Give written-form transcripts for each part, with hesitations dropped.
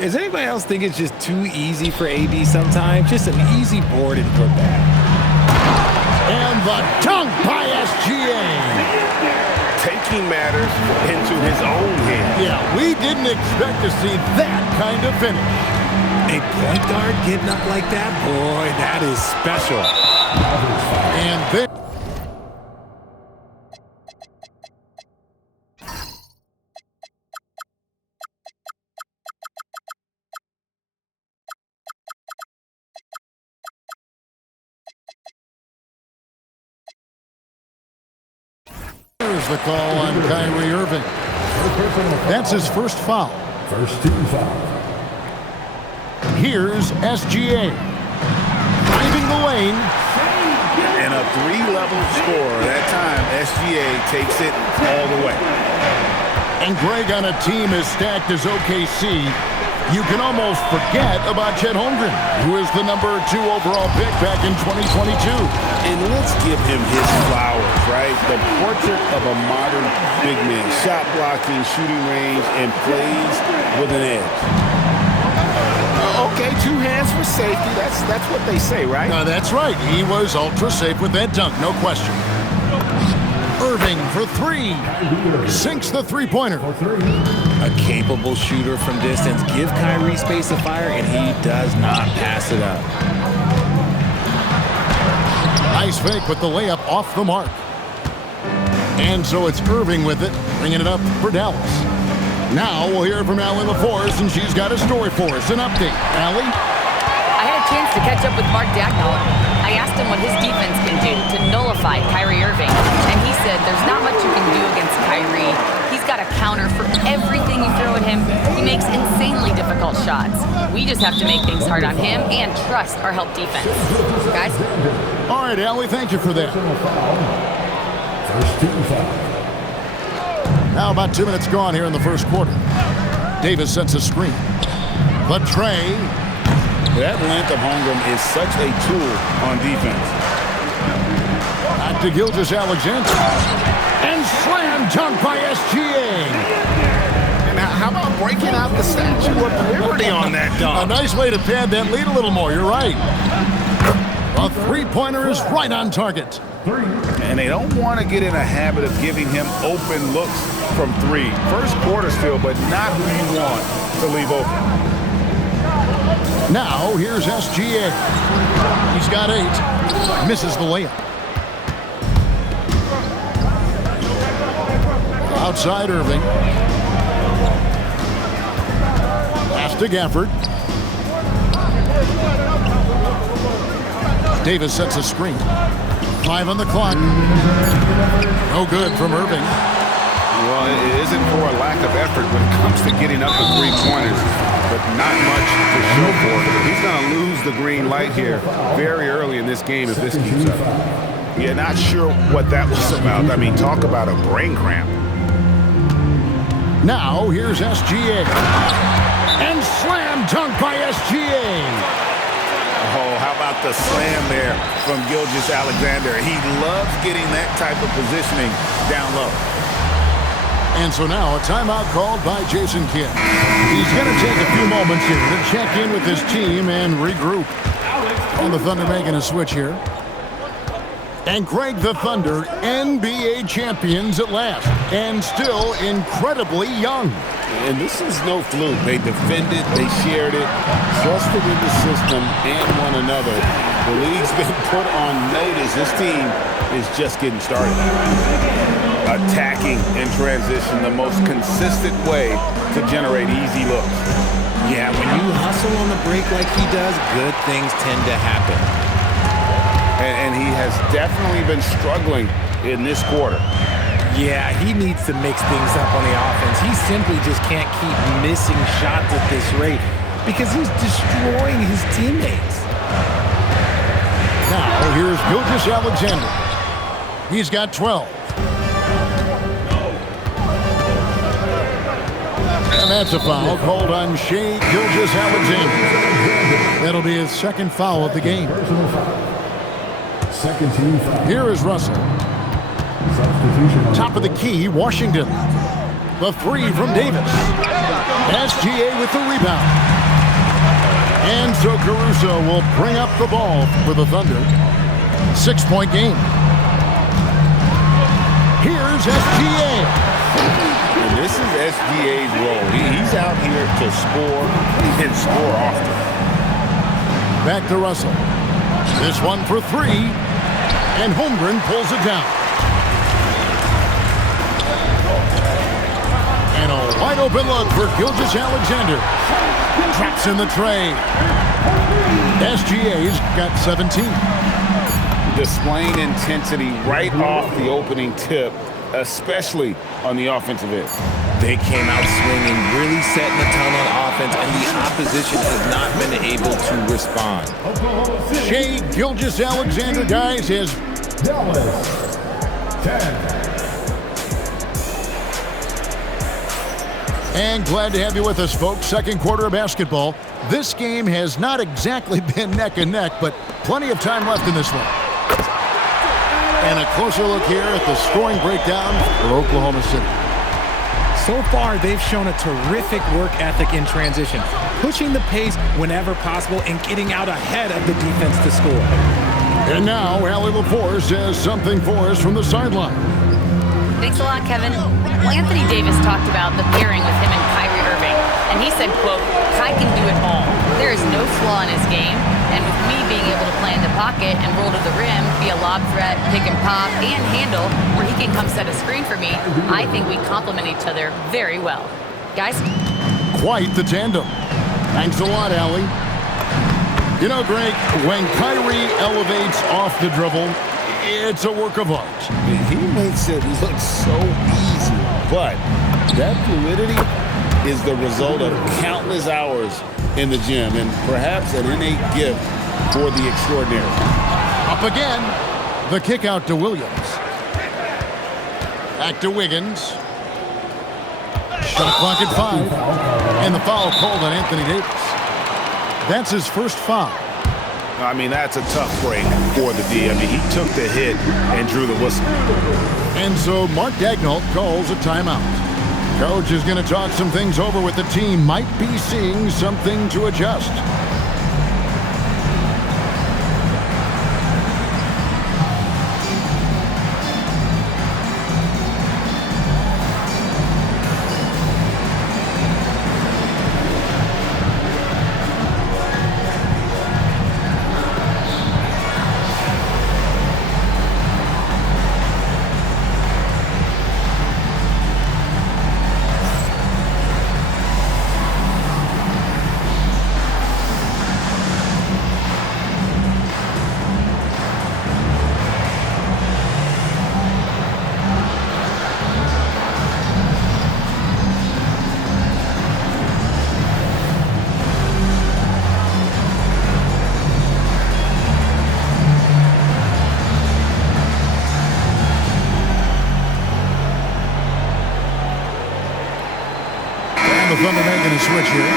Does anybody else think it's just too easy for AD sometimes? Just an easy board and putback. And the dunk by SGA. Taking matters into his own hands. Yeah, we didn't expect to see that kind of finish. A point guard getting up like that? Boy, that is special. And then here's the call on Kyrie Irving. That's his first foul. First team foul. Here's SGA. Finding the lane. And a three-level score. That time, SGA takes it all the way. And Greg, on a team as stacked as OKC, you can almost forget about Chet Holmgren, who is the #2 overall pick back in 2022. And let's give him his flowers, right? The portrait of a modern big man. Shot blocking, shooting range, and plays with an edge. Okay, 2 hands for safety. That's what they say, right? No, that's right. He was ultra safe with that dunk, no question. Irving for 3. Sinks the three-pointer. A capable shooter from distance. Give Kyrie space to fire, and he does not pass it up. Nice fake with the layup off the mark. And so it's Irving with it, bringing it up for Dallas. Now we'll hear from Allie LaForce, and she's got a story for us. An update. Allie? I had a chance to catch up with Mark Dagnall. I asked him what his defense can do to nullify Kyrie Irving, and he said there's not much you can do against Kyrie. He's got a counter for everything you throw at him. He makes insanely difficult shots. We just have to make things hard on him and trust our help defense. Guys? All right, Allie, thank you for that. First team foul. Now about 2 minutes gone here in the first quarter. Davis sets a screen. But Trey. That length of Holmgren is such a tool on defense. Back to Gilgeous-Alexander. And slam dunk by SGA. And how about breaking out the Statue of Liberty on that dunk? A nice way to pad that lead a little more. You're right. A three-pointer is right on target. And they don't want to get in a habit of giving him open looks from 3. First quarter still, but not who you want to leave open. Now, here's SGA. He's got 8. Misses the layup. Outside Irving. Pass to Gafford. Davis sets a screen. 5 on the clock. No good from Irving. Well, it isn't for a lack of effort when it comes to getting up the 3-pointers, but not much to show for it. He's going to lose the green light here very early in this game if this keeps up. Yeah, not sure what that was about. I mean, talk about a brain cramp. Now, here's SGA. And slam dunk by SGA. Oh, how about the slam there from Gilgeous-Alexander? He loves getting that type of positioning down low. And so now a timeout called by Jason Kidd. He's going to take a few moments here to check in with his team and regroup. And the Thunder making a switch here. And Greg, the Thunder, NBA champions at last, and still incredibly young. And this is no fluke. They defended, they shared it, trusted in the system and one another. The league's been put on notice. This team is just getting started. Attacking in transition, the most consistent way to generate easy looks. Yeah, when you hustle on the break like he does, good things tend to happen. And he has definitely been struggling in this quarter. Yeah, he needs to mix things up on the offense. He simply just can't keep missing shots at this rate because he's destroying his teammates. Now, here's Gilgeous-Alexander. He's got 12. And that's a foul called on Shai Gilgeous-Alexander. That'll be his second foul of the game. Second team foul. Here is Russell. Top of the key, Washington. The 3 from Davis. SGA with the rebound. so Caruso will bring up the ball for the Thunder. 6-point game. Here's SGA. And this is SGA's role. He's out here to score and score often. Back to Russell. This one for three. And Holmgren pulls it down. And a wide open look for Gilgeous-Alexander. Traps in the tray. SGA's got 17. Displaying intensity right off the opening tip, especially on the offensive end. They came out swinging, really setting the tone on offense, and the opposition has not been able to respond. Shai Gilgeous-Alexander, guys, is Dallas 10. And glad to have you with us, folks. Second quarter of basketball. This game has not exactly been neck and neck, but plenty of time left in this one. And a closer look here at the scoring breakdown for Oklahoma City. So far, they've shown a terrific work ethic in transition, pushing the pace whenever possible and getting out ahead of the defense to score. And now, Allie LaForce has something for us from the sideline. Thanks a lot, Kevin. Well, Anthony Davis talked about the pairing with him and Kyrie Irving, and he said, quote, "Kai can do it all. There is no flaw in his game, and with me being able to play in the pocket and roll to the rim, be a lob threat, pick and pop, and handle, where he can come set a screen for me, I think we complement each other very well." Guys? Quite the tandem. Thanks a lot, Allie. You know, Greg, when Kyrie elevates off the dribble, it's a work of art. He makes it look so easy, but that fluidity is the result of countless hours in the gym and perhaps an innate gift for the extraordinary. Up again. The kick out to Williams. Back to Wiggins. Shot clock at 5. And the foul called on Anthony Davis. That's his first foul. I mean, that's a tough break for the D. I mean, he took the hit and drew the whistle. And so Mark Daigneault calls a timeout. Coach is going to talk some things over with the team. Might be seeing something to adjust. The Thunder making a switch here.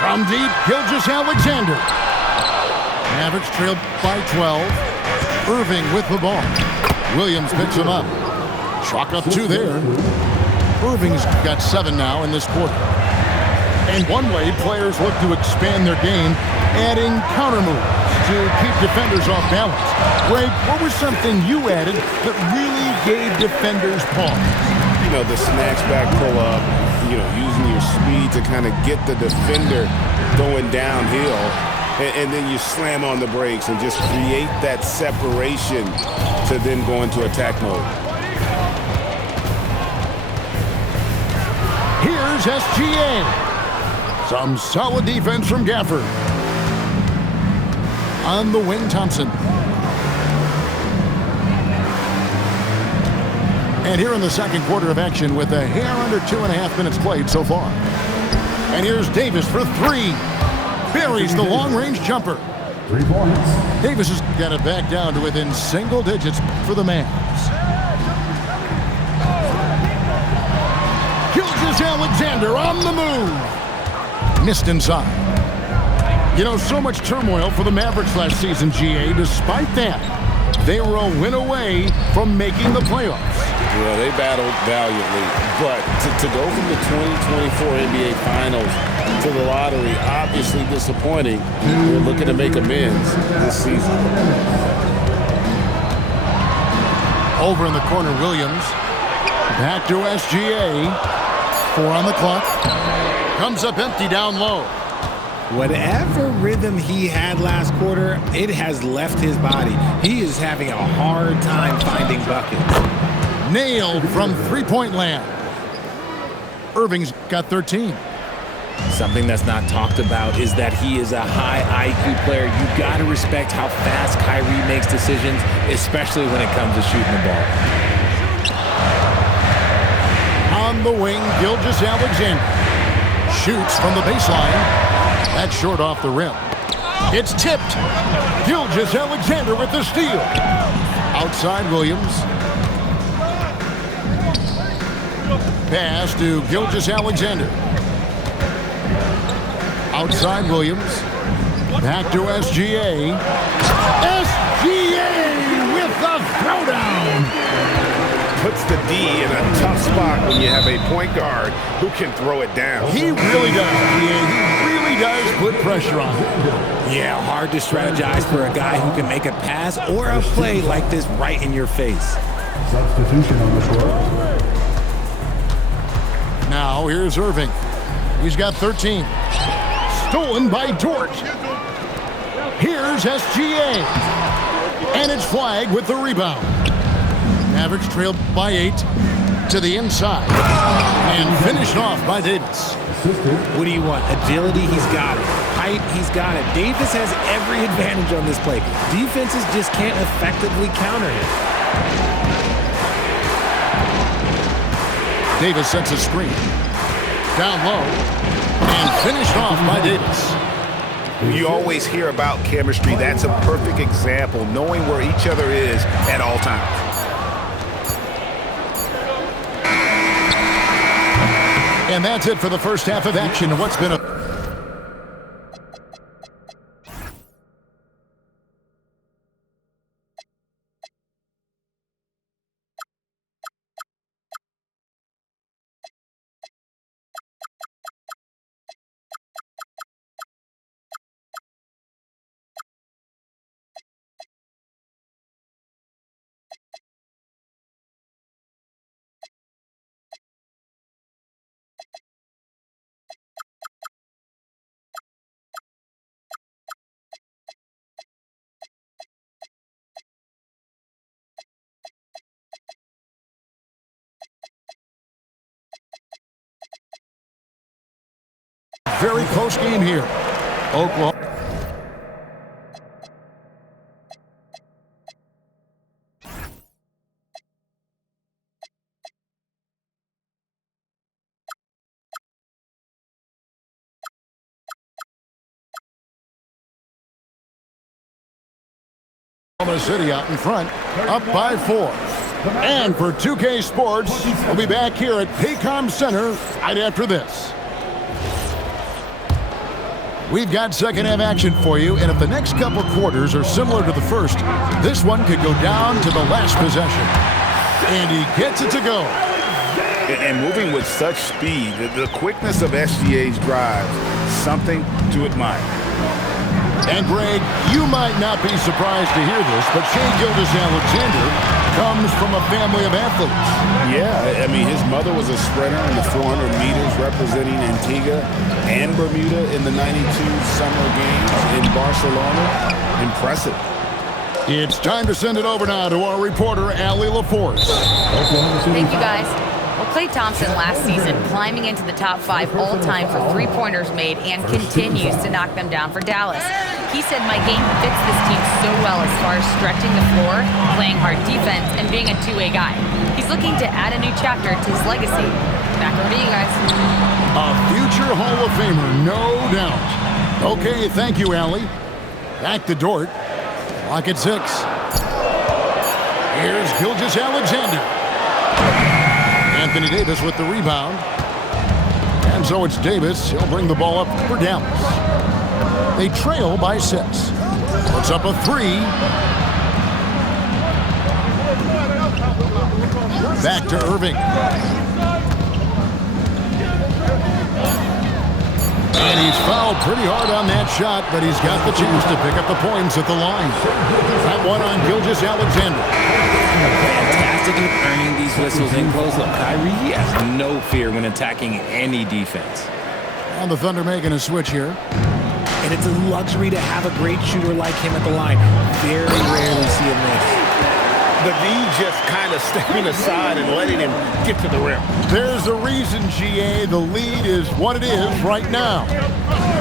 From deep, Gilgeous-Alexander. Mavericks trailed by 12. Irving with the ball. Williams picks him up. Chalk up 2 there. Irving's got 7 now in this quarter. And one way players look to expand their game, adding counter moves to keep defenders off balance. Greg, what was something you added that really gave defenders pause? You know, the snatch back pull-up, you know, using your speed to kind of get the defender going downhill. And then you slam on the brakes and just create that separation to then go into attack mode. Here's SGA. Some solid defense from Gafford. On the wing, Thompson. And here in the second quarter of action with a hair under 2.5 minutes played so far. And here's Davis for 3. Buries the long-range jumper. 3 points. Davis has got it back down to within single digits for the Mavs. Gilgeous-Alexander on the move. Missed inside. You know, so much turmoil for the Mavericks last season, GA. Despite that, they were a win away from making the playoffs. Well, they battled valiantly, but to go from the 2024 NBA Finals to the lottery, obviously disappointing. They're looking to make amends this season. Over in the corner, Williams. Back to SGA. 4 on the clock. Comes up empty down low. Whatever rhythm he had last quarter, it has left his body. He is having a hard time finding buckets. Nailed from three-point land. Irving's got 13. Something that's not talked about is that he is a high IQ player. You got to respect how fast Kyrie makes decisions, especially when it comes to shooting the ball. On the wing, Gilgeous-Alexander shoots from the baseline. That's short off the rim. It's tipped. Gilgeous-Alexander with the steal. Outside Williams. Pass to Gilgeous-Alexander. Outside Williams. Back to SGA. SGA with the throwdown. Puts the D in a tough spot when you have a point guard who can throw it down. He really does. He really does put pressure on him. Yeah, hard to strategize for a guy who can make a pass or a play like this right in your face. Substitution on the court. Now here's Irving. He's got 13. Stolen by Dort. Here's SGA. And it's flagged with the rebound. Mavericks trailed by 8 to the inside. And finished off by Davis. What do you want? Agility? He's got it. Height? He's got it. Davis has every advantage on this play. Defenses just can't effectively counter him. Davis sets a screen. Down low. And finished off by Davis. You always hear about chemistry. That's a perfect example, knowing where each other is at all times. And that's it for the first half of action. What's been a very close game here. Oklahoma. Oklahoma City out in front, up by 4. And for 2K Sports, we'll be back here at Paycom Center right after this. We've got second half action for you, and if the next couple quarters are similar to the first, this one could go down to the last possession. And he gets it to go. And moving with such speed, the quickness of SGA's drives, something to admire. And Greg, you might not be surprised to hear this, but Shai Gilgeous-Alexander comes from a family of athletes. Yeah, I mean, his mother was a sprinter in the 400 meters representing Antigua and Bermuda in the 92 Summer Games in Barcelona. Impressive. It's time to send it over now to our reporter, Allie LaForce. Thank you, guys. Well, Klay Thompson last season climbing into the top 5 all-time for three-pointers made and continues to knock them down for Dallas. He said, my game fits this team so well as far as stretching the floor, playing hard defense, and being a two-way guy. He's looking to add a new chapter to his legacy. Back over to you guys. A future Hall of Famer, no doubt. Okay, thank you, Allie. Back to Dort. Clock at 6. Here's Gilgeous-Alexander. Anthony Davis with the rebound. And so it's Davis. He'll bring the ball up for Dallas. They trail by 6. Puts up a 3. Back to Irving. And he's fouled pretty hard on that shot, but he's got the chance to pick up the points at the line. That one on Gilgeous-Alexander. Fantastic at earning these whistles in close. Look, Kyrie has no fear when attacking any defense. And the Thunder making a switch here. And it's a luxury to have a great shooter like him at the line. Very rarely see him miss. The D just kind of stepping aside and letting him get to the rim. There's a reason, GA. The lead is what it is right now.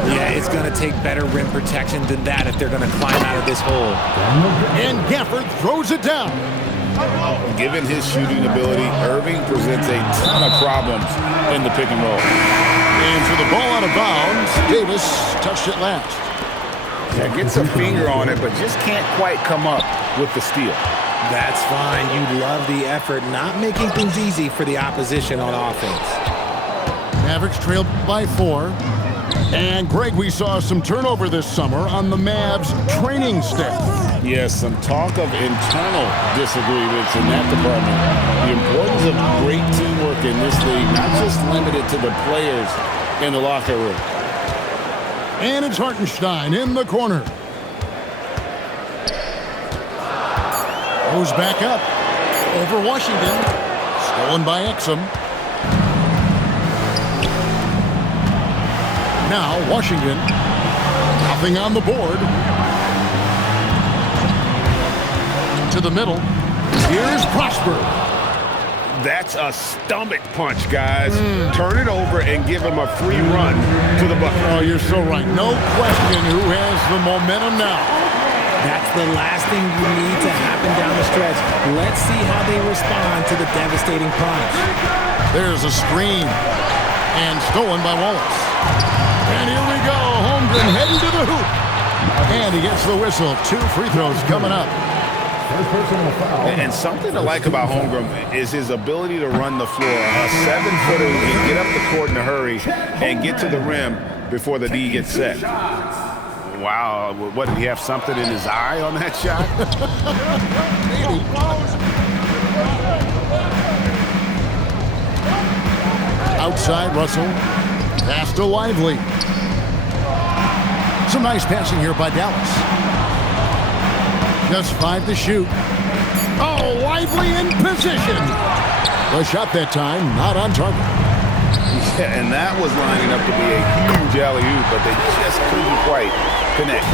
Yeah, it's going to take better rim protection than that if they're going to climb out of this hole. And Gafford throws it down. Given his shooting ability, Irving presents a ton of problems in the pick and roll. And for the ball out of bounds, Davis touched it last. Yeah, gets a finger on it, but just can't quite come up with the steal. That's fine. You love the effort, not making things easy for the opposition on offense. Mavericks trailed by 4. And, Greg, we saw some turnover this summer on the Mavs training staff. Yes, some talk of internal disagreements in that department. The importance of great teamwork in this league, not just limited to the players in the locker room. And it's Hartenstein in the corner. Goes back up over Washington. Stolen by Exum. Now Washington. Nothing on the board. To the middle. Here's Prosper. That's a stomach punch, guys. Turn it over and give him a free run to the bucket. Oh, you're so right. No question who has the momentum now. That's the last thing you need to happen down the stretch. Let's see how they respond to the devastating punch. There's a screen. And stolen by Wallace. And here we go. Holmgren heading to the hoop. And he gets the whistle. 2 free throws coming up. And something to like about Holmgren is his ability to run the floor. A 7-footer who can get up the court in a hurry and get to the rim before the D gets set. Wow, what, did he have something in his eye on that shot? Outside, Russell. Pass to Lively. Some nice passing here by Dallas. Just 5 to shoot. Oh, Lively in position. The shot that time, not on target. Yeah, and that was lining up to be a huge alley-oop, but they just couldn't quite connect.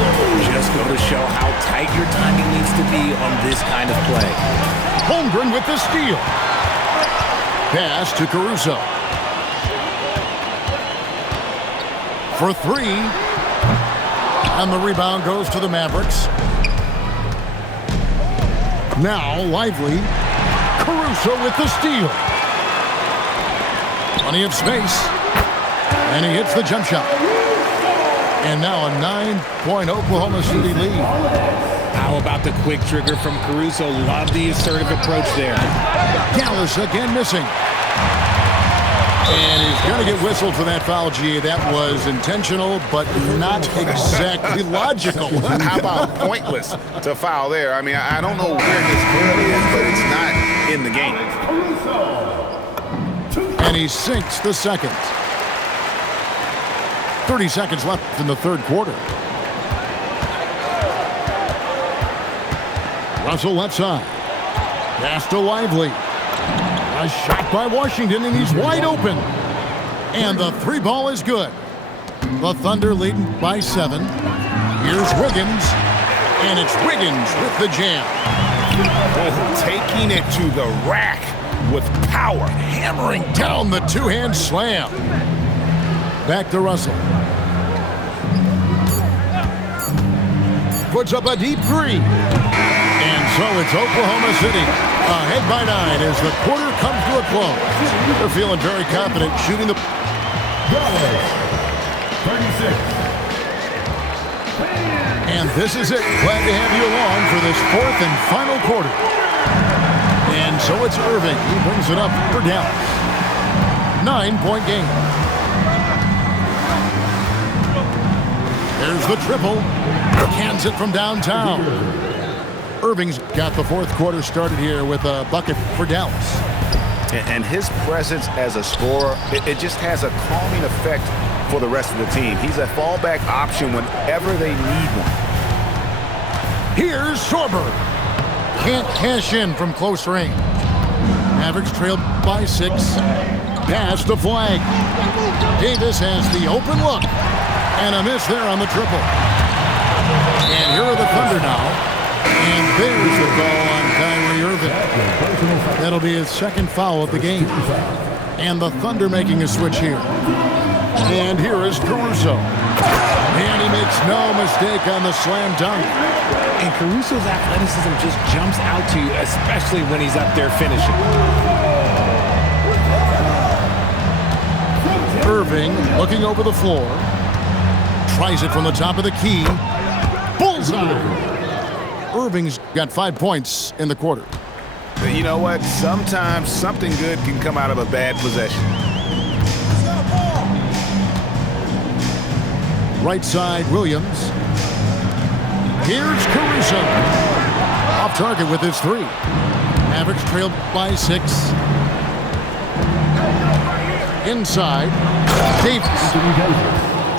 Just go to show how tight your timing needs to be on this kind of play. Holmgren with the steal. Pass to Caruso. For 3. And the rebound goes to the Mavericks. Now Lively. Caruso with the steal. Plenty of space. And he hits the jump shot. And now a 9-point Oklahoma City lead. How about the quick trigger from Caruso? Love the assertive approach there. Dallas again missing. And he's going to get whistled for that foul, GA. That was intentional, but not exactly logical. How about pointless to foul there? I mean, I don't know where his foot is, but it's not in the game. And he sinks the second. 30 seconds left in the third quarter. Russell left side. Pass to Lively. A shot by Washington, and he's wide open. And the 3 ball is good. The Thunder leading by 7. Here's Wiggins. And it's Wiggins with the jam. Taking it to the rack with power. Hammering down the 2-hand slam. Back to Russell. Puts up a deep 3. And so it's Oklahoma City ahead by 9 as the quarter comes to a close. They're feeling very confident shooting the... 36. And this is it. Glad to have you along for this 4th and final quarter. And so it's Irving. He brings it up for Dallas. 9-point game. There's the triple. Cans it from downtown. Irving's got the fourth quarter started here with a bucket for Dallas. And his presence as a scorer, it just has a calming effect for the rest of the team. He's a fallback option whenever they need one. Here's Sorber. Can't cash in from close range. Mavericks trailed by 6. Pass the flag. Davis has the open look. And a miss there on the triple. And here are the Thunder now. And there's the call on Kyrie Irving. That'll be his second foul of the game. And the Thunder making a switch here. And here is Caruso. And he makes no mistake on the slam dunk. And Caruso's athleticism just jumps out to you, especially when he's up there finishing. Irving looking over the floor. Tries it from the top of the key. Bullseye. Irving's got 5 points in the quarter. But you know what? Sometimes something good can come out of a bad possession. Right side, Williams. Here's Caruso. Off target with his 3. Mavericks trailed by 6. Inside, Davis.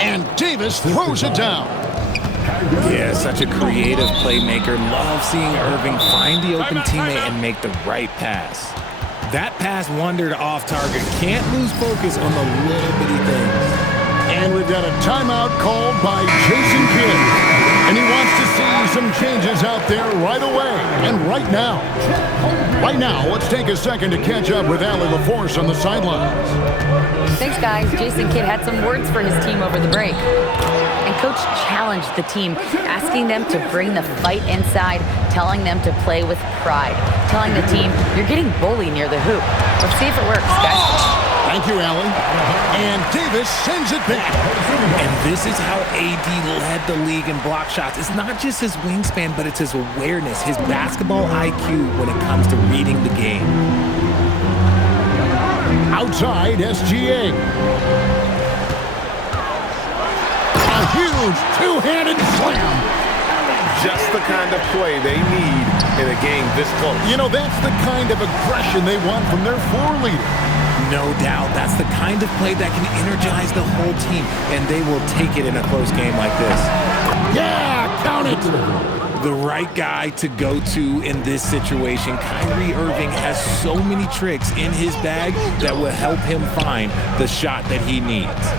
And Davis throws it down. Yeah, such a creative playmaker. Love seeing Irving find the open teammate and make the right pass. That pass wandered off target. Can't lose focus on the little bitty things. And we've got a timeout called by Jason Kidd. And he wants to see some changes out there right away and right now. Right now, let's take a second to catch up with Allie LaForce on the sidelines. Thanks, guys. Jason Kidd had some words for his team over the break. And Coach challenged the team, asking them to bring the fight inside, telling them to play with pride, telling the team, you're getting bullied near the hoop. Let's see if it works, guys. Thank you, Allie. And Davis sends it back. And this is how AD led the league in block shots. It's not just his wingspan, but it's his awareness, his basketball IQ when it comes to reading the game. Outside, SGA. A huge two-handed slam. Just the kind of play they need in a game this close. You know, that's the kind of aggression they want from their floor leader. No doubt. That's the kind of play that can energize the whole team, and they will take it in a close game like this. Yeah, count it. The right guy to go to in this situation. Kyrie Irving has so many tricks in his bag that will help him find the shot that he needs.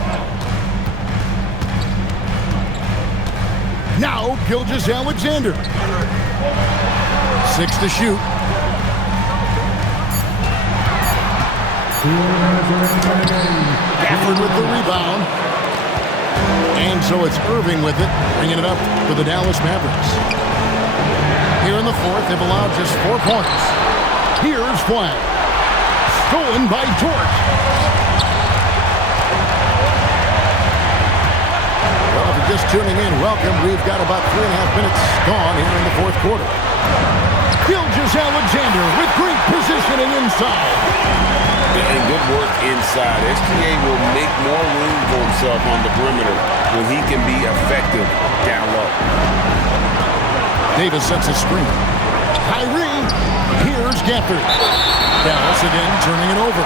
Now, Gilgeous-Alexander. 6 to shoot. Gafford with the rebound. And so it's Irving with it, bringing it up for the Dallas Mavericks. Here in the fourth, they've allowed just 4 points. Here's flag. Stolen by George. Well, if you're just tuning in, welcome. We've got about 3.5 minutes gone here in the fourth quarter. Gilgeous-Alexander with great positioning inside. And good work inside. SGA will make more room for himself on the perimeter when he can be effective down low. Davis sets a screen. Kyrie. Here's Gafford. Dallas again turning it over.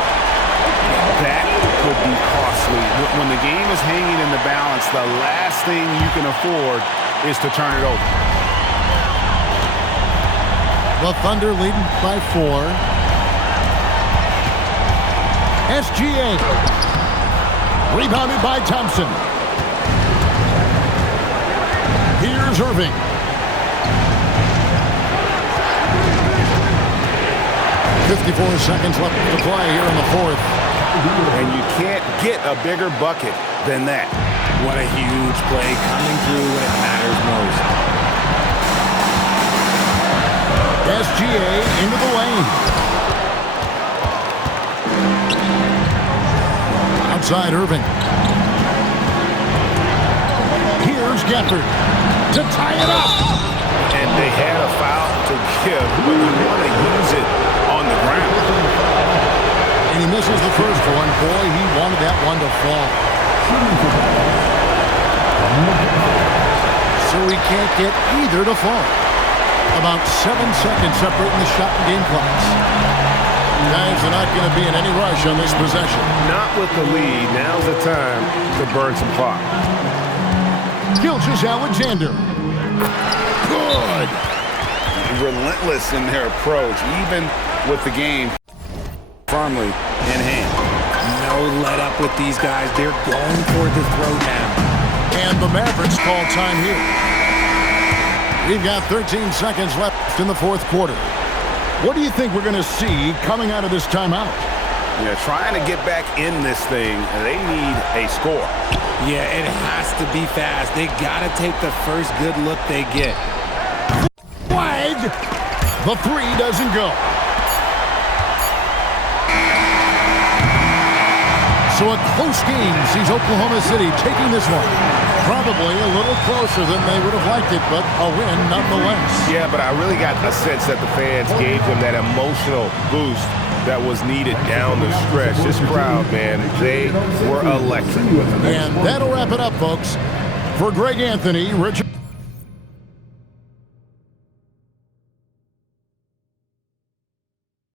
That could be costly. When the game is hanging in the balance, the last thing you can afford is to turn it over. The Thunder leading by 4. SGA. Rebounded by Thompson. Here's Irving. .54 seconds left to play here in the fourth. And you can't get a bigger bucket than that. What a huge play coming through when it matters most. SGA into the lane. Outside Irving. Here's Gafford to tie it up. And they had a foul to give, but you want to use it on the ground. And he misses the first one. Boy, he wanted that one to fall. So he can't get either to fall. About 7 seconds separating the shot and game clocks. Guys are not going to be in any rush on this possession. Not with the lead. Now's the time to burn some clock. Gilgeous-Alexander. Good. Relentless in their approach, even with the game firmly in hand. No let up with these guys. They're going for the throat now. And the Mavericks call time here. We've got 13 seconds left in the fourth quarter. What do you think we're going to see coming out of this timeout? Yeah, trying to get back in this thing, they need a score. Yeah, it has to be fast. They got to take the first good look they get. Flag. The three doesn't go. So a close game sees Oklahoma City taking this one. Probably a little closer than they would have liked it, but a win nonetheless. Yeah, but I really got a sense that the fans gave them that emotional boost that was needed down the stretch. This crowd, man, they were electric. And that'll wrap it up, folks. For Greg Anthony, Richard